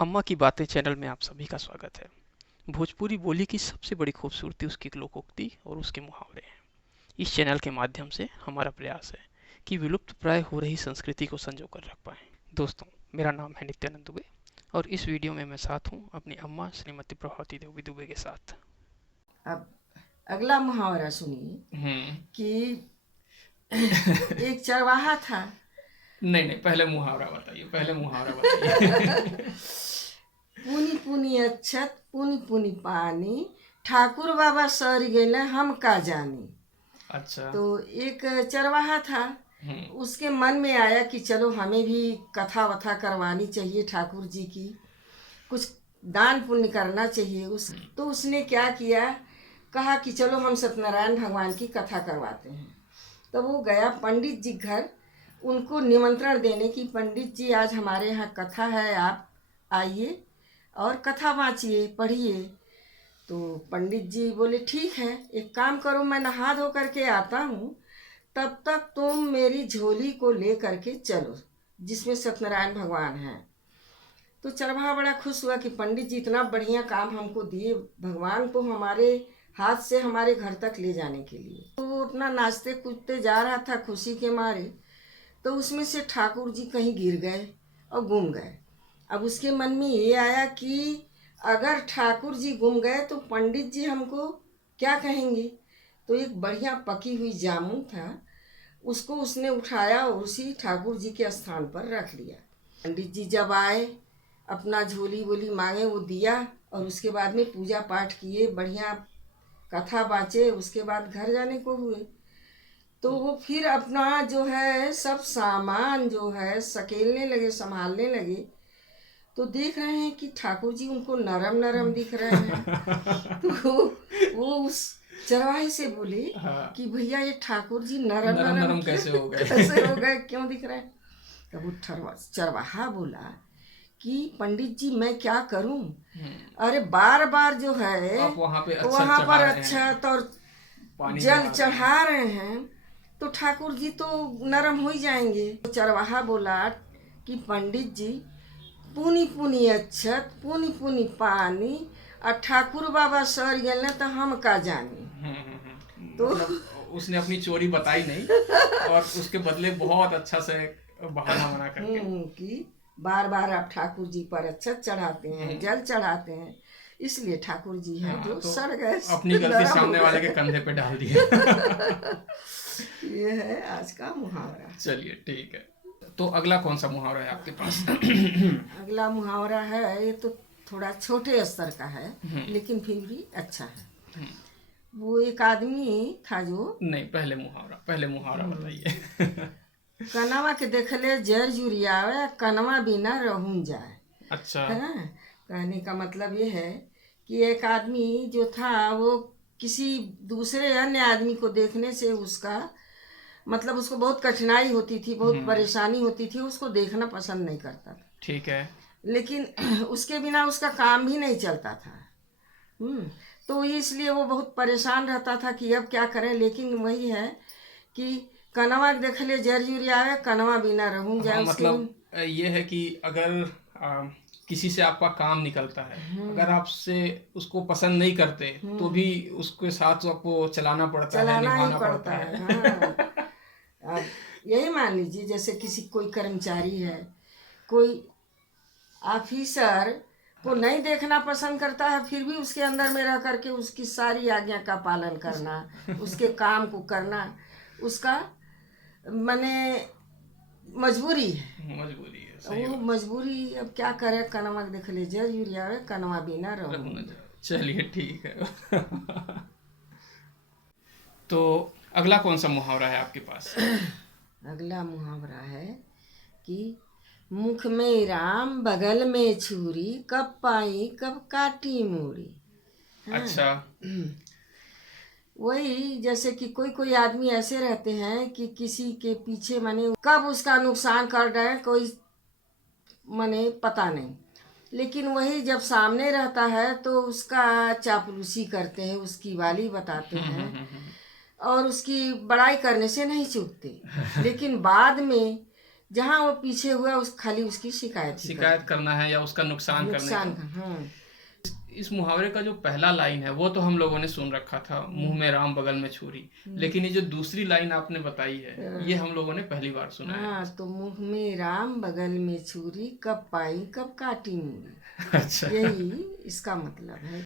अम्मा की बातें चैनल में आप सभी का स्वागत है। भोजपुरी बोली की सबसे बड़ी खूबसूरती उसकी लोकोक्ति और उसके मुहावरे हैं। इस चैनल के माध्यम से हमारा प्रयास है कि विलुप्त प्राय हो रही संस्कृति को संजो कर रख पाएं। दोस्तों, मेरा नाम है नित्यानंद दुबे और इस वीडियो में मैं साथ हूँ अपनी अम्मा श्रीमती प्रभावती देवी दुबे के साथ। अब अगला मुहावरा सुनिए कि एक चरवाहा था। नहीं नहीं, पहले मुहावरा बताइए, पहले मुहावरा बताइए। पुनी पुनी अच्छत पुनी पुनी पानी, ठाकुर बाबा सर गेले हम का जानी। अच्छा। तो एक चरवाहा था। उसके मन में आया कि चलो हमें भी कथा वथा करवानी चाहिए ठाकुर जी की, कुछ दान पुण्य करना चाहिए। तो उसने क्या किया, कहा कि चलो हम सत्यनारायण भगवान की कथा करवाते हैं। तो वो गया पंडित जी घर, उनको निमंत्रण देने की, पंडित जी आज हमारे यहाँ कथा है, आप आइए और कथा वाँचिए, पढ़िए। तो पंडित जी बोले ठीक है, एक काम करो, मैं नहा धो करके आता हूँ, तब तक तुम मेरी झोली को ले करके चलो जिसमें सत्यनारायण भगवान हैं। तो चरवाहा बड़ा खुश हुआ कि पंडित जी इतना बढ़िया काम हमको दिए, भगवान को हमारे हाथ से हमारे घर तक ले जाने के लिए। तो वो अपना नाचते कूदते जा रहा था खुशी के मारे। तो उसमें से ठाकुर जी कहीं गिर गए और गुम गए। अब उसके मन में ये आया कि अगर ठाकुर जी गुम गए तो पंडित जी हमको क्या कहेंगे। तो एक बढ़िया पकी हुई जामुन था, उसको उसने उठाया और उसी ठाकुर जी के स्थान पर रख लिया। पंडित जी जब आए, अपना झोली वोली मांगे, वो दिया और उसके बाद में पूजा पाठ किए, बढ़िया कथा बाँचे, उसके बाद घर जाने को हुए। तो वो फिर अपना जो है सब सामान जो है सकेलने लगे, संभालने लगे। तो देख रहे हैं कि ठाकुर जी उनको नरम नरम दिख रहे हैं। तो वो उस चरवाहे से बोले हाँ। कि भैया ये ठाकुर जी नरम नरम नरम नरम कैसे हो गए? कैसे हो गए, क्यों दिख रहे हैं। तब वो चरवाहा बोला कि पंडित जी मैं क्या करूं, अरे बार बार जो है आप वहाँ पे अच्छा वहां चढ़ा पर रहे हैं, अक्षत और पानी जल चढ़ा रहे हैं। चढ़ा रहे हैं, तो ठाकुर जी तो नरम हो ही जाएंगे। तो चरवाहा बोला कि पंडित जी पुनी पुनी अक्षत पुनी पुनी पानी, और ठाकुर बाबा सर गेल तो हम का जानी। तो मतलब उसने अपनी चोरी बताई नहीं और उसके बदले बहुत अच्छा से बहाना बना करके। कि बार बार आप ठाकुर जी पर अक्षत चढ़ाते हैं, जल चढ़ाते हैं, इसलिए ठाकुर जी हैं हाँ, जो तो सड़ गए, अपनी गलती नरम हो सामने वाले के गए। कंधे पे डाल दी है। ये है आज का मुहावरा। चलिए ठीक है। तो अगला कौन सा मुहावरा है आपके पास? अगला मुहावरा है, ये तो थोड़ा छोटे स्तर का है लेकिन फिर भी अच्छा है। वो एक आदमी था जो नहीं, पहले मुहावरा बताइए। कनवा के देखले जर जुरियावे, कनवा बिना रहूं जाए। अच्छा। है ना। कहने का मतलब ये है कि एक आदमी जो था वो किसी दूसरे अन्य आदमी को देखने से उसका मतलब उसको बहुत कठिनाई होती थी, बहुत परेशानी होती थी, उसको देखना पसंद नहीं करता था। ठीक है। लेकिन उसके बिना उसका काम भी नहीं चलता था। तो इसलिए वो बहुत परेशान रहता था कि अब क्या करें। लेकिन वही है कि कनवा देख ले जर जुर आवे, कनवा बिना रहूं हाँ, जाए उसके मतलब ये है कि अगर किसी से आपका काम निकलता है, अगर आपसे उसको पसंद नहीं करते तो भी उसके साथ तो आपको चलाना पड़ता है, चलाना ही निभाना पड़ता पड़ता है। है। हाँ। अब यही मान लीजिए जैसे किसी कोई कर्मचारी है, कोई ऑफिसर को नहीं देखना पसंद करता है, फिर भी उसके अंदर में रह करके उसकी सारी आज्ञा का पालन करना, उसके काम को करना उसका माने मजबूरी है। मजबूरी है, सही वो बात। मजबूरी, अब क्या करे, कनवा देख ले जर यूरियावे, कनवा बिना रहू रहूं। न जाए, चलिए ठीक है। तो अगला कौन सा मुहावरा है आपके पास? अगला मुहावरा है कि मुख में राम बगल में छुरी, कब पाई कब काटी मूड़ी। हाँ। अच्छा। वही जैसे कि कोई कोई आदमी ऐसे रहते हैं कि किसी के पीछे माने कब उसका नुकसान कर रहे हैं कोई माने पता नहीं, लेकिन वही जब सामने रहता है तो उसका चापलूसी करते हैं, उसकी वाली बताते हैं और उसकी बड़ाई करने से नहीं चूकते। लेकिन बाद में जहाँ वो पीछे हुआ उस खाली उसकी शिकायत ही शिकायत करना है या उसका नुकसान करने नुकसान का। का। हाँ इस मुहावरे का जो पहला लाइन है वो तो हम लोगों ने सुन रखा था, मुंह में राम बगल में छुरी। लेकिन ये जो दूसरी लाइन आपने बताई है ये हम लोगों ने पहली बार सुना है। हाँ, तो मुंह में राम बगल में छुरी, कब पाई कब काटी मूरी। अच्छा। यही इसका मतलब है।